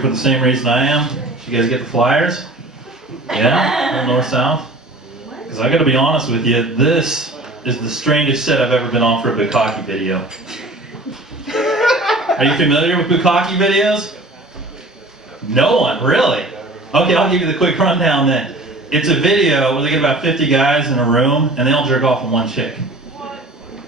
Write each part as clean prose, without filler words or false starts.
here for the same reason I am. Did you guys get the flyers? Yeah? North-south? Because I gotta be honest with you, this is the strangest set I've ever been on for a bukkake video. Are you familiar with bukkake videos? No one, really? Okay, I'll give you the quick rundown then. It's a video where they get about 50 guys in a room and they all jerk off on one chick.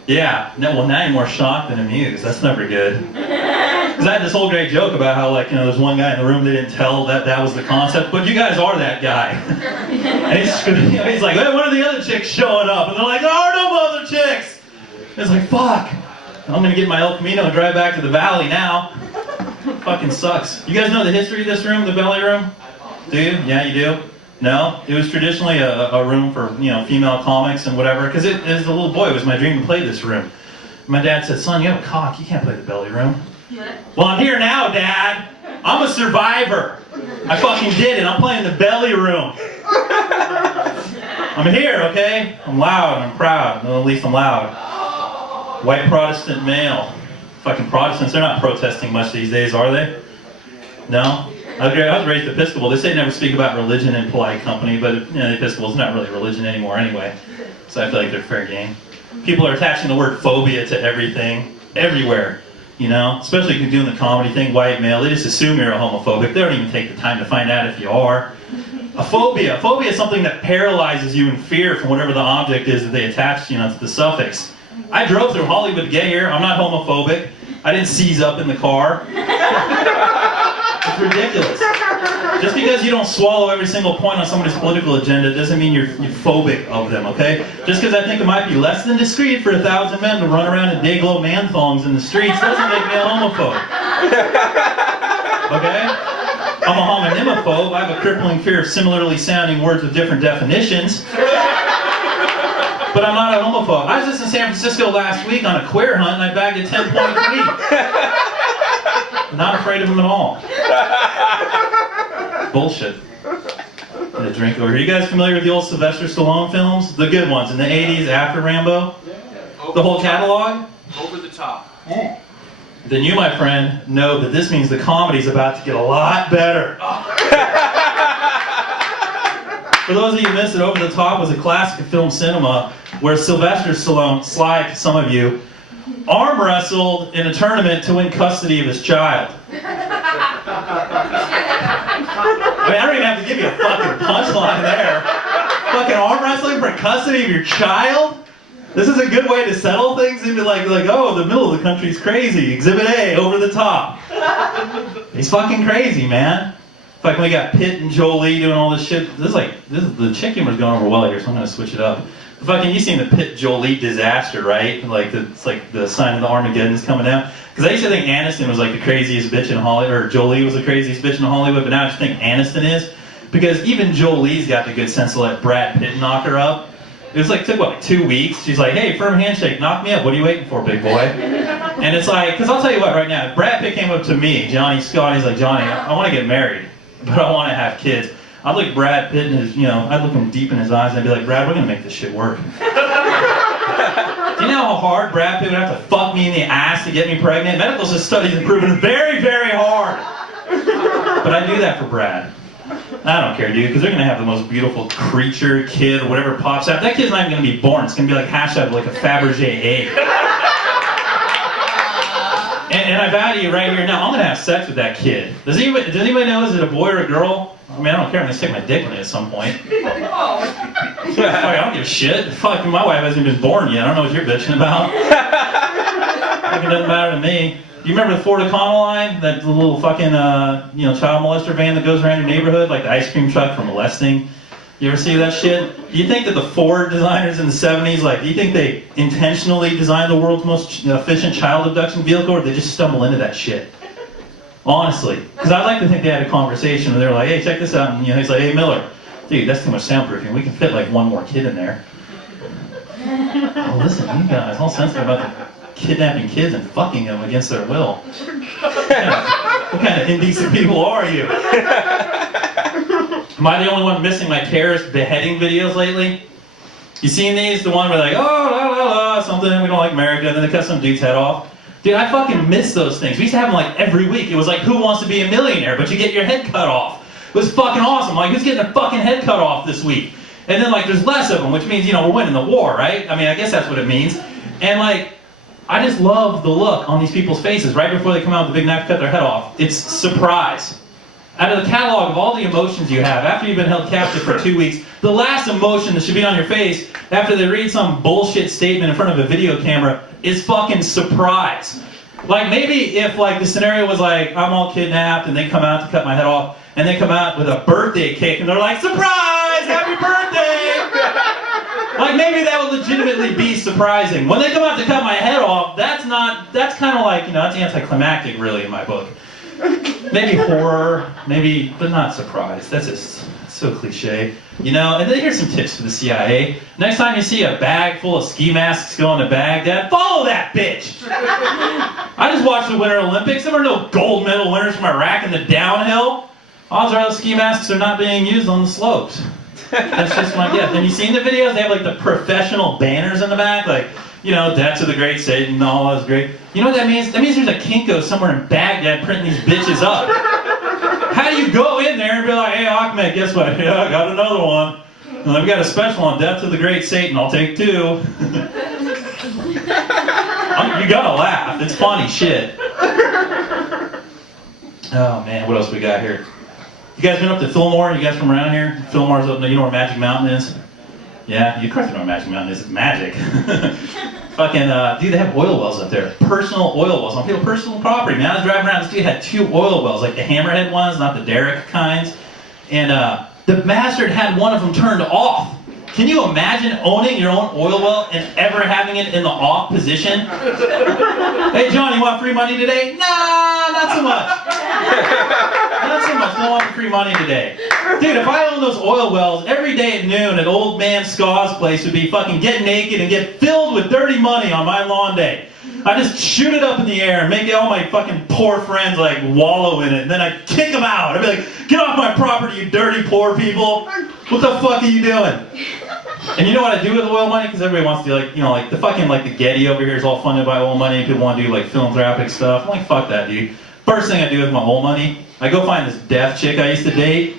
Yeah, no, well now you're more shocked than amused. That's never good. Because I had this whole great joke about how, like, there's one guy in the room they didn't tell that was the concept, but you guys are that guy. And he's like, hey, when are the other chicks showing up? And they're like, there are no other chicks! And it's like, fuck. I'm gonna get my El Camino and drive back to the valley now. Fucking sucks. You guys know the history of this room, the belly room? Do you? Yeah, you do? No? It was traditionally a room for, female comics and whatever, because as a little boy, it was my dream to play this room. My dad said, son, you have a cock, you can't play the belly room. Well, I'm here now, Dad. I'm a survivor. I fucking did it. I'm playing the belly room. I'm here, okay? I'm loud, I'm proud. Well, at least I'm loud. White Protestant male. Fucking Protestants, they're not protesting much these days, are they? No? I was raised Episcopal. They say never speak about religion in polite company, but the Episcopal's not really religion anymore anyway. So I feel like they're fair game. People are attaching the word phobia to everything, everywhere. Especially if you're doing the comedy thing, white male, they just assume you're a homophobic. They don't even take the time to find out if you are. A phobia is something that paralyzes you in fear from whatever the object is that they attach, to the suffix. I drove through Hollywood to get here. I'm not homophobic. I didn't seize up in the car. It's ridiculous. Just because you don't swallow every single point on somebody's political agenda doesn't mean you're phobic of them, okay? Just because I think it might be less than discreet for 1,000 men to run around in day-glow man-thongs in the streets doesn't make me a homophobe. Okay? I'm a homonymophobe. I have a crippling fear of similarly sounding words with different definitions. But I'm not a homophobe. I was just in San Francisco last week on a queer hunt and I bagged a 10-point tweet. Not afraid of them at all. Bullshit. Get a drink over here. You guys familiar with the old Sylvester Stallone films? The good ones in the 80s after Rambo? The whole catalog? Over the top. Yeah. Then you, my friend, know that this means the comedy's about to get a lot better. For those of you who missed it, Over the Top was a classic of film cinema where Sylvester Stallone, Sly to some of you, arm wrestled in a tournament to win custody of his child. I don't even have to give you a fucking punchline there. Fucking arm wrestling for custody of your child? This is a good way to settle things into like, oh, the middle of the country's crazy. Exhibit A, Over the Top. He's fucking crazy, man. It's like when we got Pitt and Jolie doing all this shit. The chick humor's going over well here, so I'm gonna switch it up. You seen the Pitt Jolie disaster, right? It's like the sign of the Armageddon's coming out. Because I used to think Aniston was like the craziest bitch in Hollywood, or Jolie was the craziest bitch in Hollywood, but now I just think Aniston is. Because even Jolie's got the good sense to let Brad Pitt knock her up. It took what, 2 weeks? She's like, hey, firm handshake, knock me up. What are you waiting for, big boy? And it's like, because I'll tell you what right now, if Brad Pitt came up to me, Johnny Scott, he's like, Johnny, I want to get married, but I want to have kids. I'd look Brad Pitt in his, I'd look him deep in his eyes and I'd be like, Brad, we're going to make this shit work. Do you know how hard Brad Pitt would have to fuck me in the ass to get me pregnant? Medical studies have proven very, very hard. But I do that for Brad. I don't care, dude, because they're going to have the most beautiful creature, kid, or whatever pops out. That kid's not even going to be born. It's going to be like hatched out of like a Fabergé egg. And I vow to you right here now, I'm going to have sex with that kid. Does anybody know, is it a boy or a girl? I mean, I don't care. I'm going to stick my dick in it at some point. I don't give a shit. Fuck, my wife hasn't been born yet. I don't know what you're bitching about. Fucking doesn't matter to me. Do you remember the Ford Econoline? That little fucking, child molester van that goes around your neighborhood? Like the ice cream truck for molesting? You ever see that shit? Do you think that the Ford designers in the 70s, do you think they intentionally designed the world's most efficient child abduction vehicle, or did they just stumble into that shit? Honestly. Because I'd like to think they had a conversation where they were like, hey, check this out. And he's like, hey, Miller, dude, that's too much soundproofing. We can fit one more kid in there. Oh, listen, you guys, all sensitive about the kidnapping kids and fucking them against their will. What kind of indecent people are you? Am I the only one missing my terrorist beheading videos lately? You seen these? The one where oh, la la la, something, we don't like America, and then they cut some dude's head off. Dude, I fucking miss those things. We used to have them like every week. It was like, who wants to be a millionaire? But you get your head cut off. It was fucking awesome. Like, who's getting their fucking head cut off this week? And then like, there's less of them, which means, you know, we're winning the war, right? I mean, I guess that's what it means. And like, I just love the look on these people's faces right before they come out with the big knife to cut their head off. It's surprise. Out of the catalog of all the emotions you have, after you've been held captive for 2 weeks, the last emotion that should be on your face after they read some bullshit statement in front of a video camera is fucking surprise. Like, maybe if like the scenario was like, I'm all kidnapped and they come out to cut my head off, and they come out with a birthday cake and they're like, surprise, happy birthday! Like, maybe that would legitimately be surprising. When they come out to cut my head off, that's kind of like, you know, that's anticlimactic really in my book. Maybe horror, maybe, but not surprise. That's just so cliche. You know, and then here's some tips for the CIA. Next time you see a bag full of ski masks going to Baghdad, follow that bitch! I just watched the Winter Olympics. There were no gold medal winners from Iraq in the downhill. Odds are those ski masks are not being used on the slopes. That's just my guess. And you seen the videos? They have like the professional banners in the back, like, you know, death to the great Satan and all that's great. You know what that means? That means there's a Kinko somewhere in Baghdad printing these bitches up. How do you go in there and be like, hey, Ahmed, guess what? Yeah, I got another one. And I've got a special on death to the great Satan. I'll take 2. You gotta laugh. It's funny shit. Oh man, what else we got here? You guys been up to Fillmore? You guys from around here? Fillmore's up there. You know where Magic Mountain is? Yeah, you of course know where Magic Mountain is. It's magic. Fucking, dude, they have oil wells up there. Personal oil wells on people's personal property. Man, I was driving around. This dude had 2 oil wells, like the hammerhead ones, not the Derrick kinds. And the bastard had one of them turned off. Can you imagine owning your own oil well and ever having it in the off position? Hey, John, you want free money today? Nah, not so much. Not so much. Don't want free money today. Dude, if I owned those oil wells, every day at noon at old man Scaw's place would be fucking get naked and get filled with dirty money on my lawn day. I just shoot it up in the air and make all my fucking poor friends like wallow in it, and then I'd kick them out. I'd be like, get off my property, you dirty poor people. What the fuck are you doing? And you know what I do with oil money? Because everybody wants to do like, you know, like the fucking like the Getty over here is all funded by oil money. People want to do like philanthropic stuff. I'm like, fuck that, dude. First thing I do with my oil money, I go find this deaf chick I used to date,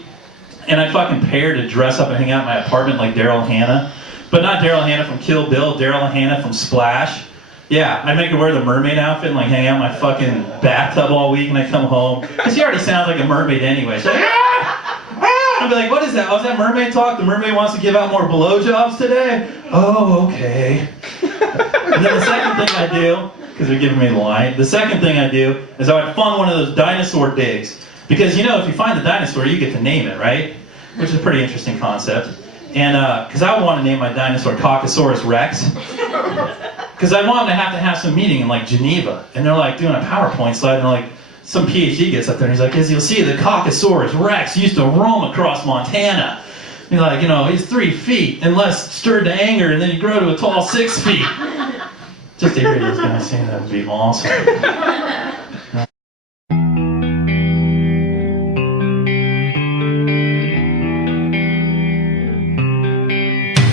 and I fucking pay her to dress up and hang out in my apartment like Daryl Hannah. But not Daryl Hannah from Kill Bill, Daryl Hannah from Splash. Yeah, I make her wear the mermaid outfit and like hang out in my fucking bathtub all week, and I come home. Because she already sounds like a mermaid anyway. She's like, I'll be like, what is that? Oh, is that mermaid talk? The mermaid wants to give out more blowjobs today? Oh, okay. And then the second thing I do, because they're giving me the line, the second thing I do is I would fund one of those dinosaur digs. Because, you know, if you find the dinosaur, you get to name it, right? Which is a pretty interesting concept. And, because I would want to name my dinosaur Caucasaurus Rex. Because I want them to have some meeting in, like, Geneva. And they're, like, doing a PowerPoint slide, and, like, some PhD gets up there, and he's like, as you'll see, the Caucasaurus Rex used to roam across Montana. He's like, you know, he's 3 feet, unless stirred to anger, and then he'd grow to a tall 6 feet. Just to hear those guys saying that would be awesome.